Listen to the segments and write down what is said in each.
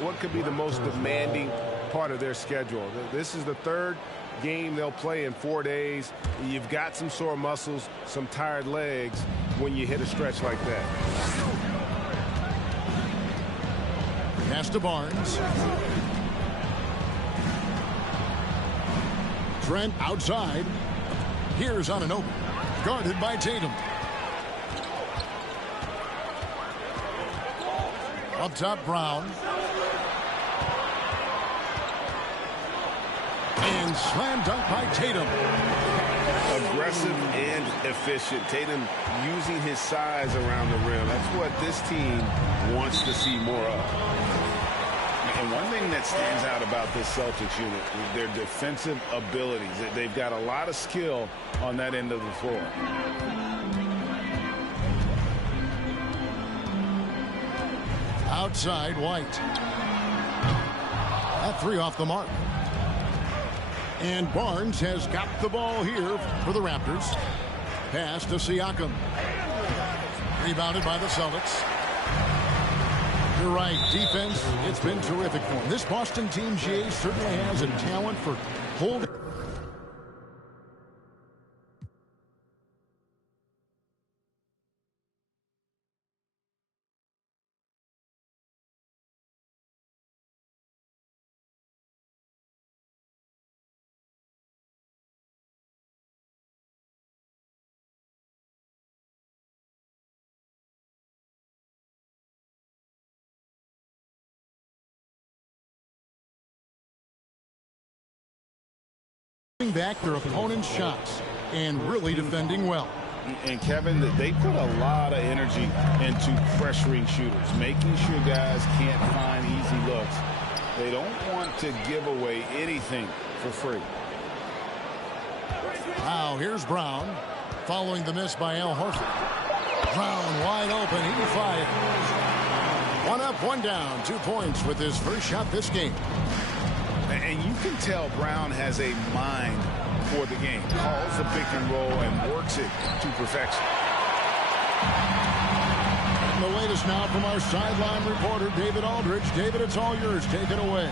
what could be the most demanding part of their schedule. This is the third game they'll play in 4 days. You've got some sore muscles, some tired legs when you hit a stretch like that. Pass to Barnes. Trent outside. Here's on an open. Guarded by Tatum. Up top, Brown. And slam dunk by Tatum. Aggressive and efficient. Tatum using his size around the rim. That's what this team wants to see more of. And one thing that stands out about this Celtics unit is their defensive abilities. They've got a lot of skill on that end of the floor. Outside, White. That three off the mark. And Barnes has got the ball here for the Raptors. Pass to Siakam. Rebounded by the Celtics. You're right. Defense, it's been terrific for him. This Boston team, GA, certainly has a talent for holding. Back their opponent's shots and really defending well. And Kevin, they put a lot of energy into pressuring shooters, making sure guys can't find easy looks. They don't want to give away anything for free. Now here's Brown following the miss by Al Horford. Brown wide open. He fires. One up, one down. 2 points with his first shot this game. And you can tell Brown has a mind for the game. Calls the pick and roll and works it to perfection. And the latest now from our sideline reporter, David Aldridge. David, it's all yours. Take it away.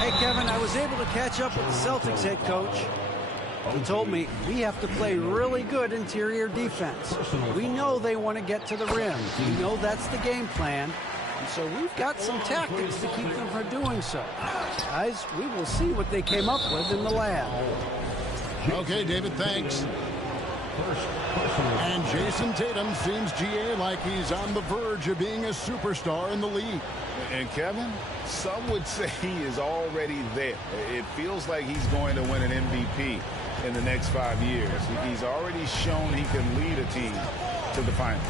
Hey, Kevin, I was able to catch up with the Celtics head coach. He told me we have to play really good interior defense. We know they want to get to the rim. We know that's the game plan. And so we've got some tactics to keep them from doing so. Guys, we will see what they came up with in the lab. Okay, David, thanks. And Jason Tatum seems, GA, like he's on the verge of being a superstar in the league. And Kevin, some would say he is already there. It feels like he's going to win an MVP in the next 5 years. He's already shown he can lead a team to the finals.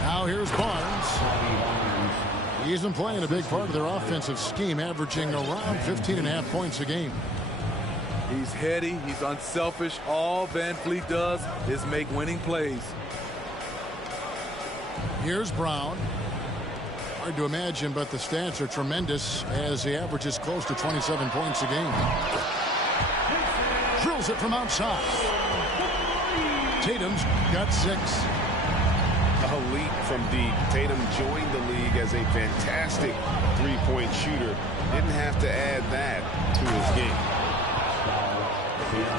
Now here's Barnes. He isn't playing a big part of their offensive scheme, averaging around 15.5 points a game. He's heady. He's unselfish. All Van Fleet does is make winning plays. Here's Brown. Hard to imagine, but the stats are tremendous as he averages close to 27 points a game. Drills it from outside. Tatum's got 6. Elite from deep. Tatum joined the league as a fantastic three-point shooter. Didn't have to add that to his game.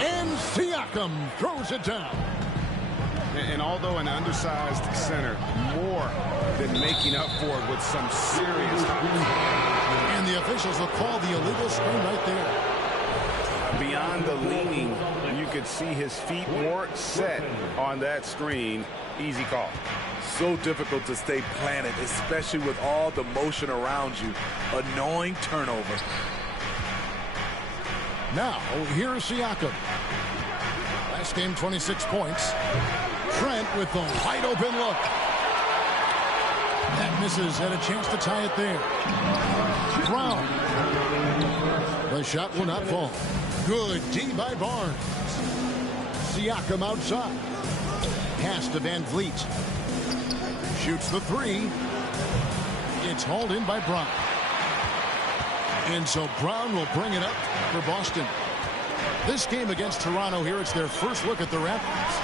And Siakam throws it down. And although an undersized center, more than making up for it with some serious hops. And the officials will call the illegal screen right there. Beyond the leaning, you could see his feet weren't set on that screen. Easy call. So difficult to stay planted, especially with all the motion around you. Annoying turnover. Now, here's Siakam. Last game, 26 points. Trent with the wide open look. That misses, had a chance to tie it there. Brown. The shot will not fall. Good D by Barnes. Siakam outside. Pass to Van Vliet. Shoots the 3. It's hauled in by Brown. And so Brown will bring it up for Boston. This game against Toronto here, it's their first look at the Raptors.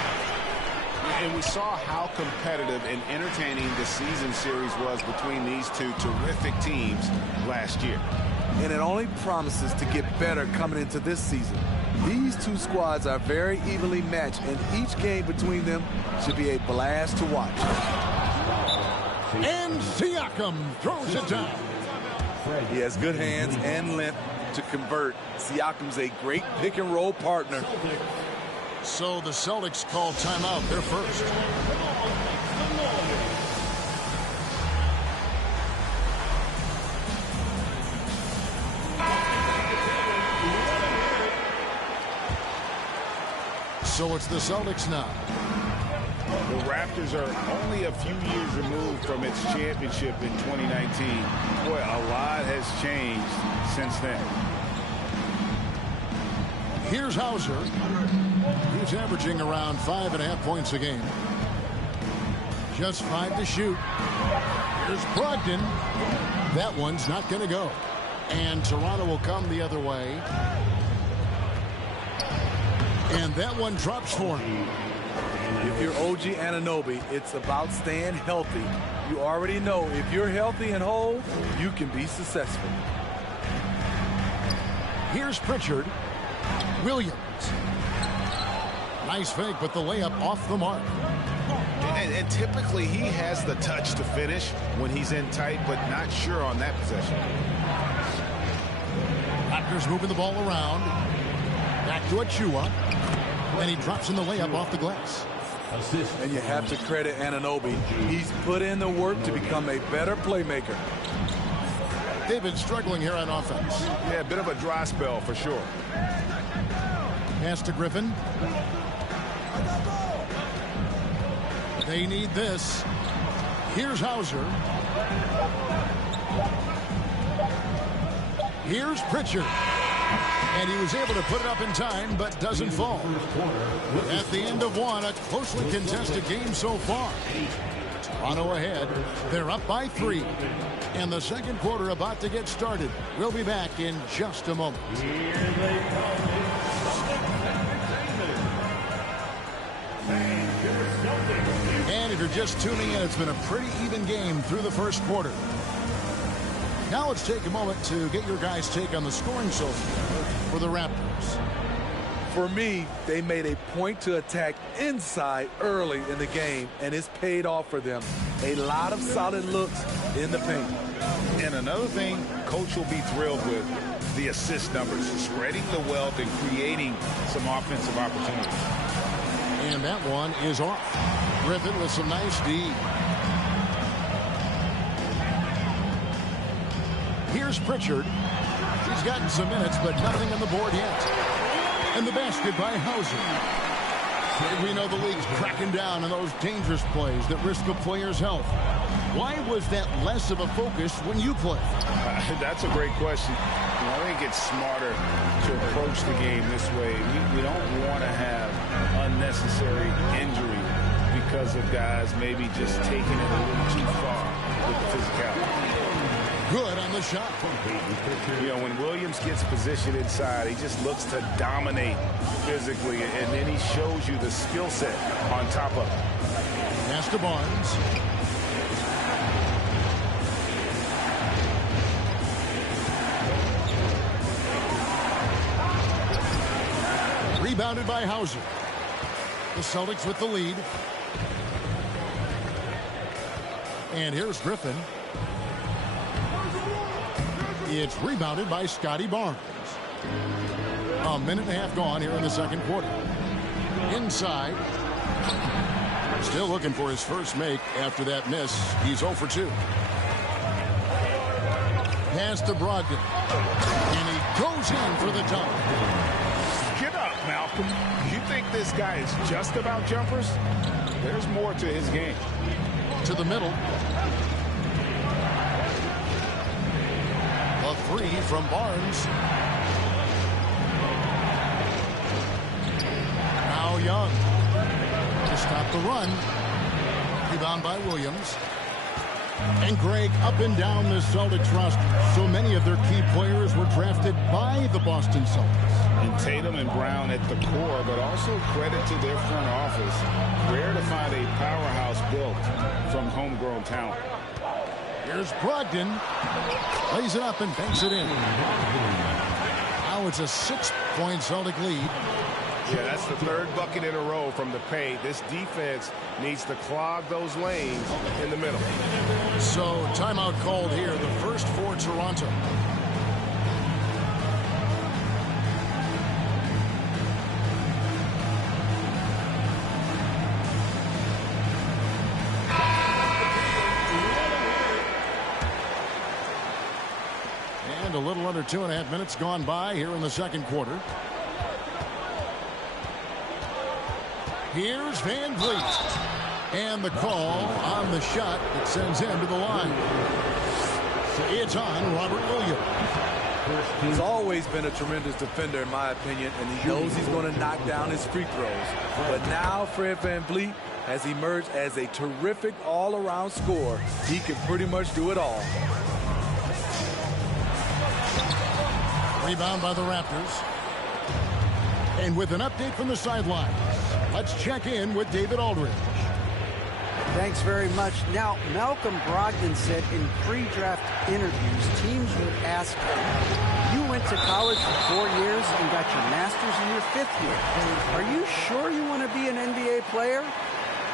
And we saw how competitive and entertaining the season series was between these two terrific teams last year. And it only promises to get better coming into this season. These two squads are very evenly matched, and each game between them should be a blast to watch. And Siakam throws it down. He has good hands and length to convert. Siakam's a great pick-and-roll partner. So the Celtics call timeout. They're first. So it's the Celtics now. The Raptors are only a few years removed from its championship in 2019. Boy, a lot has changed since then. Here's Hauser. He's averaging around 5.5 points a game. Just 5 to shoot. Here's Brogdon. That one's not going to go. And Toronto will come the other way. And that one drops for him. If you're OG Anunoby, it's about staying healthy. You already know if you're healthy and whole, you can be successful. Here's Pritchard. Williams. Nice fake, but the layup off the mark. And typically he has the touch to finish when he's in tight, but not sure on that possession. Raptors moving the ball around. Back to Achua. And he drops in the layup off the glass. And you have to credit Anunoby. He's put in the work to become a better playmaker. They've been struggling here on offense. Yeah, a bit of a dry spell for sure. Pass to Griffin. They need this. Here's Hauser. Here's Pritchard. And he was able to put it up in time, but doesn't fall. At the end of one, a closely contested game so far. Toronto ahead. They're up by 3. And the second quarter about to get started. We'll be back in just a moment. And if you're just tuning in, it's been a pretty even game through the first quarter. Now let's take a moment to get your guys' take on the scoring so far for the Raptors. For me, they made a point to attack inside early in the game, and it's paid off for them. A lot of solid looks in the paint. And another thing Coach will be thrilled with, the assist numbers, spreading the wealth and creating some offensive opportunities. And that one is off. Griffin with some nice D. Here's Pritchard. He's gotten some minutes, but nothing on the board yet. And the basket by Hauser. And we know the league's cracking down on those dangerous plays that risk a player's health. Why was that less of a focus when you play? That's a great question. I think it's smarter to approach the game this way. We don't want to have unnecessary injury because of guys maybe just taking it a little too far with the physicality. Good on the shot. You know, when Williams gets positioned inside, he just looks to dominate physically, and then he shows you the skill set on top of it. Pass to Barnes. Rebounded by Hauser. The Celtics with the lead. And here's Griffin. It's rebounded by Scotty Barnes. A minute and a half gone here in the second quarter. Inside. Still looking for his first make after that miss. He's 0 for 2. Pass to Brogdon. And he goes in for the dunk. Get up, Malcolm. You think this guy is just about jumpers? There's more to his game. To the middle. A 3 from Barnes. Now Young to stop the run. Rebound by Williams. And Greg, up and down the Celtics roster, so many of their key players were drafted by the Boston Celtics. And Tatum and Brown at the core, but also credit to their front office. Rare to find a powerhouse built from homegrown talent. Here's Brogdon. Lays it up and banks it in. Now it's a 6-point Celtic lead. Yeah, that's the third bucket in a row from the paint. This defense needs to clog those lanes in the middle. So timeout called here, the first for Toronto. And a little under 2.5 minutes gone by here in the second quarter. Here's Van Vliet. And the call on the shot that sends him to the line. It's on Robert Williams. He's always been a tremendous defender, in my opinion, and he knows he's going to knock down his free throws. But now Fred VanVleet has emerged as a terrific all-around scorer. He can pretty much do it all. Rebound by the Raptors. And with an update from the sideline, let's check in with David Aldridge. Thanks very much. Now, Malcolm Brogdon said in pre-draft interviews, teams would ask him, you went to college for 4 years and got your master's in your 5th year. Are you sure you want to be an NBA player?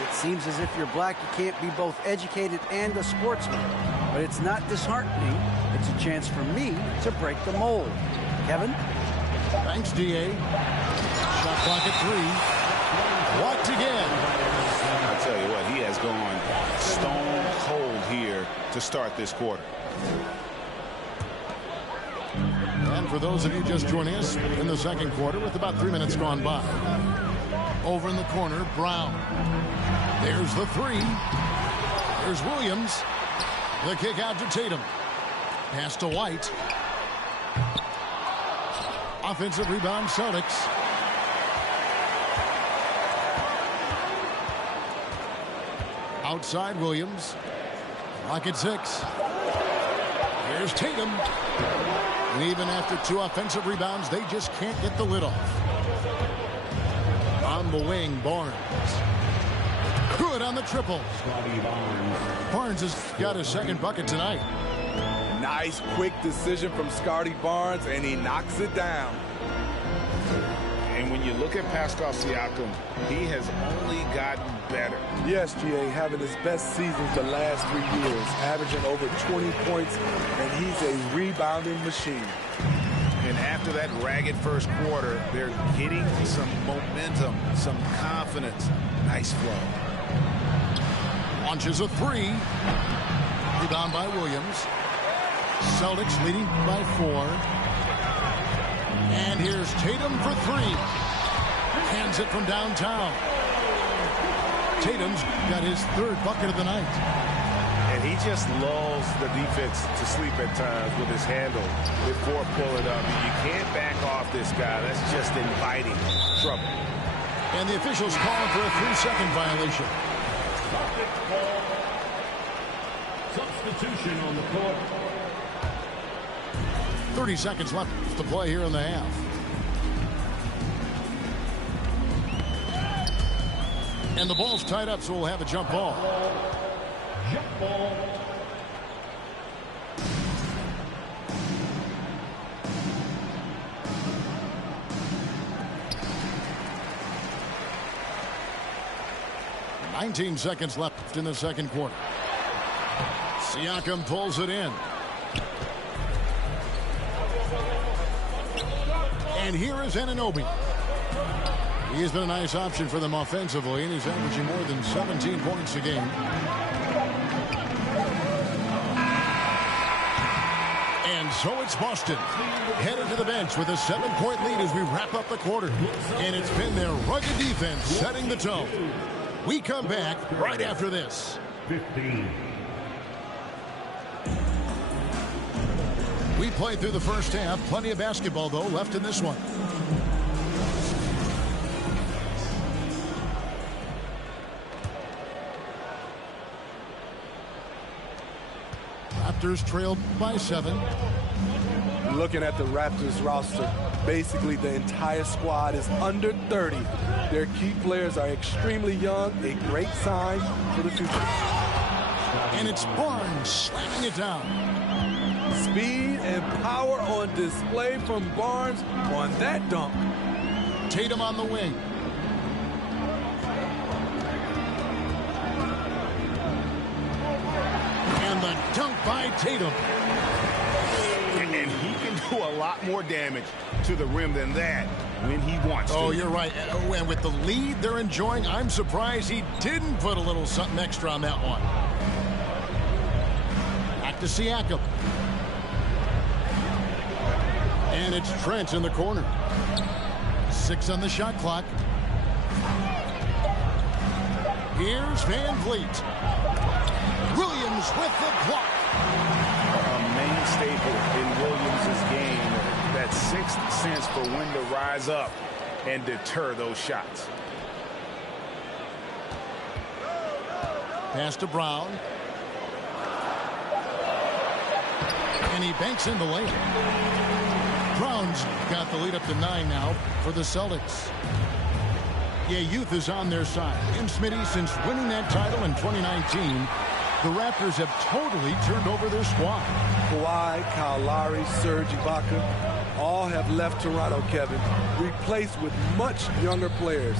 It seems as if you're black, you can't be both educated and a sportsman. But it's not disheartening. It's a chance for me to break the mold. Kevin? Thanks, D.A. Shot clock at 3. Walked again. I'll tell you what, he has gone stone cold here to start this quarter. And for those of you just joining us in the second quarter with about 3 minutes gone by. Over in the corner, Brown. There's the 3. There's Williams. The kick out to Tatum. Pass to White. Offensive rebound, Celtics. Outside Williams. Clock at 6. Here's Tatum. And even after 2 offensive rebounds, they just can't get the lid off. On the wing, Barnes. Good on the triple. Barnes has got his second bucket tonight. Nice quick decision from Scotty Barnes, and he knocks it down. And when you look at Pascal Siakam, he has only gotten better. Yes, G.A., having his best seasons the last 3 years, averaging over 20 points, and he's a rebounding machine. And after that ragged first quarter, they're getting some momentum, some confidence. Nice flow. Launches a 3. Rebound by Williams. Celtics leading by 4. And here's Tatum for 3. Hands it from downtown. Tatum's got his 3rd bucket of the night. And he just lulls the defense to sleep at times with his handle before pulling up. You can't back off this guy. That's just inviting trouble. And the officials calling for a 3-second violation. Substitution on the court. 30 seconds left to play here in the half. And the ball's tied up, so we'll have a jump ball. Jump ball. Nineteen seconds left in the second quarter. Siakam pulls it in. And here is Anunoby. He has been a nice option for them offensively, and he's averaging more than 17 points a game. And so it's Boston headed to the bench with a 7-point lead as we wrap up the quarter. And it's been their rugged defense setting the tone. We come back right after this. 15. We played through the first half. Plenty of basketball, though, left in this one. Raptors trailed by 7. Looking at the Raptors roster, basically the entire squad is under 30. Their key players are extremely young, a great sign for the future. And it's Barnes slamming it down. Speed and power on display from Barnes on that dunk. Tatum on the wing. And the dunk by Tatum. And he can do a lot more damage to the rim than that when he wants to. Oh, you're right. And with the lead they're enjoying, I'm surprised he didn't put a little something extra on that one. Back to Siakam. And it's Trent in the corner. 6 on the shot clock. Here's Van Vliet. Williams with the block. A main staple in Williams' game, that sixth sense for when to rise up and deter those shots. Pass to Brown. And he banks in the layup. Brown's got the lead up to 9 now for the Celtics. Yeah, youth is on their side. And Smitty, since winning that title in 2019, the Raptors have totally turned over their squad. Kawhi, Kyle Lowry, Serge Ibaka, all have left Toronto, Kevin, replaced with much younger players.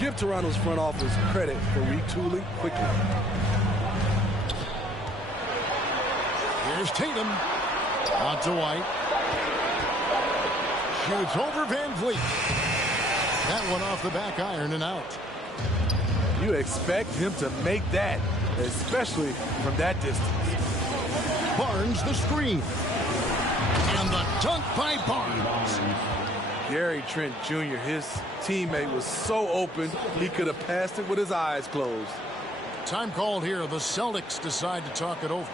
Give Toronto's front office credit for retooling quickly. Here's Tatum. Out to White. Shoots over Van Vliet. That one off the back iron and out. You expect him to make that, especially from that distance. Barnes the screen. And the dunk by Barnes. Gary Trent Jr., his teammate, was so open he could have passed it with his eyes closed. Time called here. The Celtics decide to talk it over.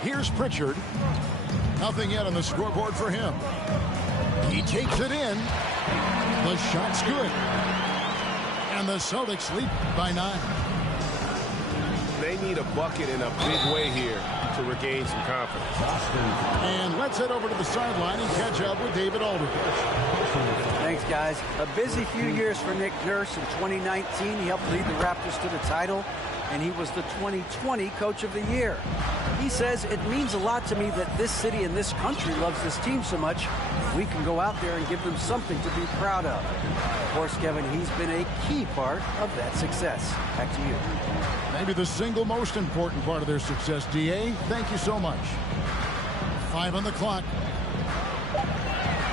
Here's Pritchard. Nothing yet on the scoreboard for him. He takes it in. The shot's good. And the Celtics lead by 9. They need a bucket in a big way here to regain some confidence. And let's head over to the sideline and catch up with David Aldridge. Thanks, guys. A busy few years for Nick Nurse. In 2019, he helped lead the Raptors to the title, and he was the 2020 Coach of the Year. He says, it means a lot to me that this city and this country loves this team so much. We can go out there and give them something to be proud of. Of course, Kevin, he's been a key part of that success. Back to you. Maybe the single most important part of their success, D.A. Thank you so much. 5 on the clock.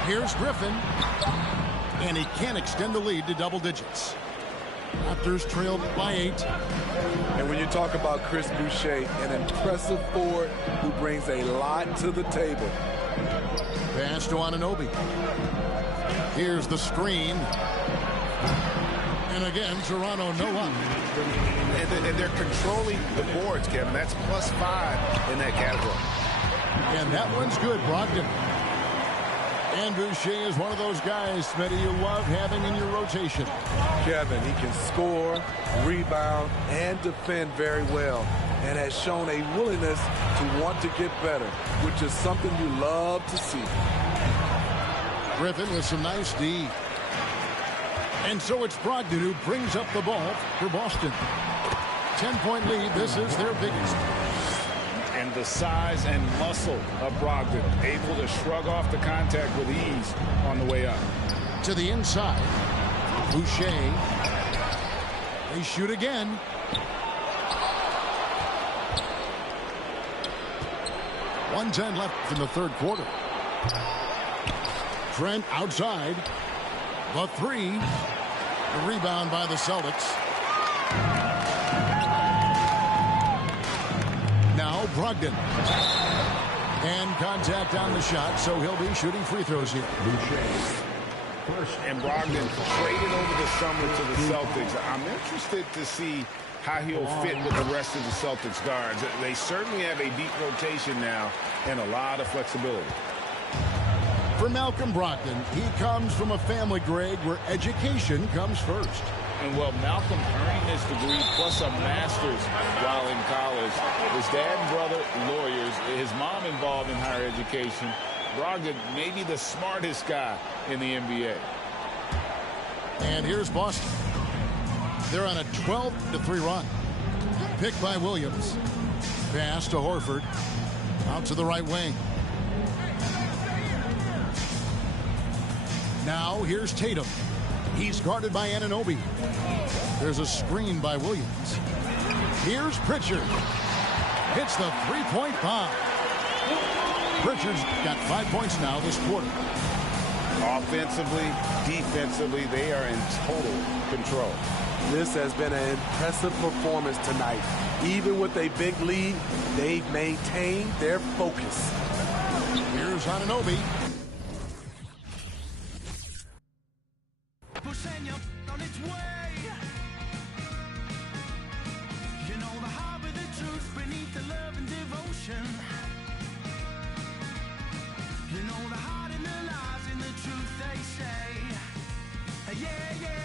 Here's Griffin. And he can't extend the lead to double digits. Raptors trailed by 8. And when you talk about Chris Boucher, an impressive forward who brings a lot to the table. Pass to Anunoby. Here's the screen. And again, Toronto no up. And they're controlling the boards, Kevin. That's +5 in that category. And that one's good, Brogdon. And Boucher is one of those guys, Smitty, you love having in your rotation. Kevin, he can score, rebound, and defend very well, and has shown a willingness to want to get better, which is something you love to see. Griffin with some nice D. And so it's Brogdon who brings up the ball for Boston. 10-point lead. This is their biggest. And the size and muscle of Brogdon, able to shrug off the contact with ease on the way up. To the inside. Boucher. They shoot again. .110 left in the third quarter. Trent outside. The three. The rebound by the Celtics. Now Brogdon. And contact on the shot, so he'll be shooting free throws here. And Brogdon traded over the summer to the Celtics. I'm interested to see how he'll fit with the rest of the Celtics guards. They certainly have a deep rotation now and a lot of flexibility. For Malcolm Brogdon, he comes from a family, Greg, where education comes first. And well, Malcolm earning his degree plus a master's while in college. His dad and brother, lawyers. His mom involved in higher education. Brogdon, maybe the smartest guy in the NBA. And here's Boston. They're on a 12-3 run. Picked by Williams. Pass to Horford. Out to the right wing. Now here's Tatum. He's guarded by Anunoby. There's a screen by Williams. Here's Pritchard. Hits the three-point bomb. Pritchard's got 5 points now this quarter. Offensively, defensively, they are in total control. This has been an impressive performance tonight. Even with a big lead, they've maintained their focus. Here's Anunoby. On its way. You know the harbor, the truth beneath the love and devotion. You know the heart and the lies in the truth they say. Yeah, yeah.